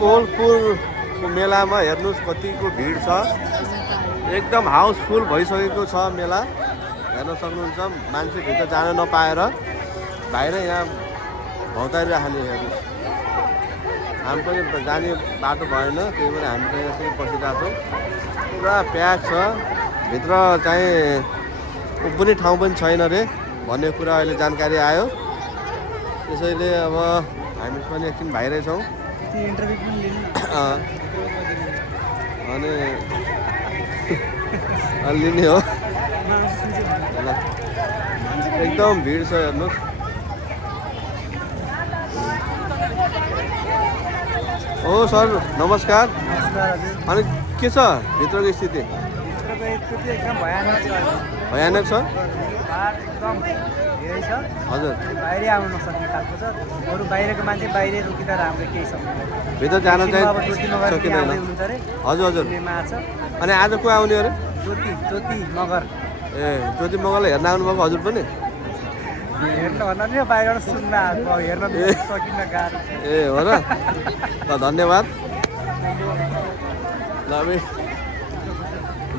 कोलपुरको मेलामा हेर्नुहोस् कतिको भिड छ। एकदम हाउसफुल भइसकेको छ मेला, हेर्न सक्नुहुन्छ। मान्छे भित्र जान नपाएर बाहिर यहाँ भौतारिरहने हेर्नुहोस्। हामी पनि जाने बाटो भएन, त्यही भएर हामी चाहिँ यसरी बसिरहेको छौँ। पुरा प्याक छ भित्र, चाहिँ कुनै ठाउँ पनि छैन रे भन्ने कुरा अहिले जानकारी आयो। त्यसैले अब हामी पनि एकछिन बाहिरै छौँ। अनि लिने हो। एकदम भिड छ हेर्नुहोस्। ओ सर नमस्कार। अनि के छ भित्रको स्थिति? एकदम भयानक छ। हजुर बाहिरै आउन नसक्ने खालको छ। अरू बाहिरको मान्छे बाहिरै रोकिँदा राम्रो केही छ। भित्र जान चाहिँ सकिँदैन। हजुर हजुर। अनि आज को आउने अरे? ज्योति मगर। ए ज्योति मगरलाई हेर्न आउनुभएको हजुर पनि? हेर्न भन्दा नि बाहिरबाट सुन्न हेर्न सकिन्न गाह्रो। ए हो र? ल धन्यवाद। ल अब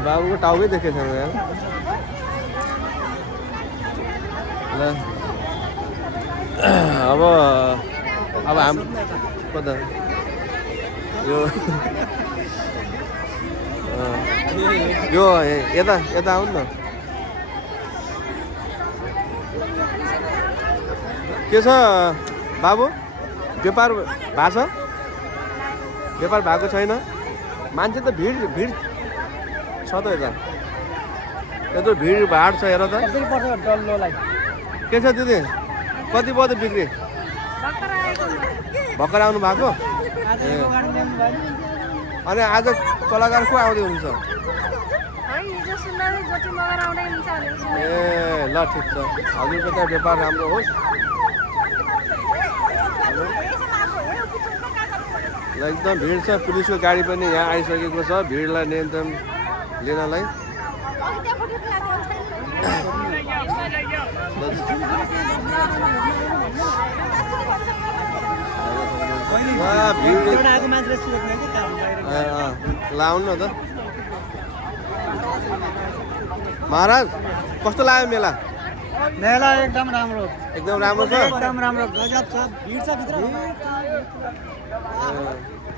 बाबुको टाउकै देखेको छैन यहाँ। ल अब हाम कता यो यता यता आउनु न। के छ बाबु, व्यापार भएको छ? व्यापार भएको छैन? मान्छे त भिड छ त यता, यत्रो भिडभाड छ हेर त। के छ दिदी, कति बजे बिक्री? भर्खर आउनु भएको? अनि आज कलाकार को आउँदै हुनुहुन्छ? ए ल ठिक छ, हजुरको त्यहाँ व्यापार राम्रो होस्। ल एकदम भिड छ। पुलिसको गाडी पनि यहाँ आइसकेको छ भिडलाई नियन्त्रण लिनलाई। लाउनु न त महाराज, कस्तो लाग्यो मेला? मेला एकदम राम्रो, एकदम राम्रो छ। एकदम राम्रो, गजब छ। भिड छ भित्र।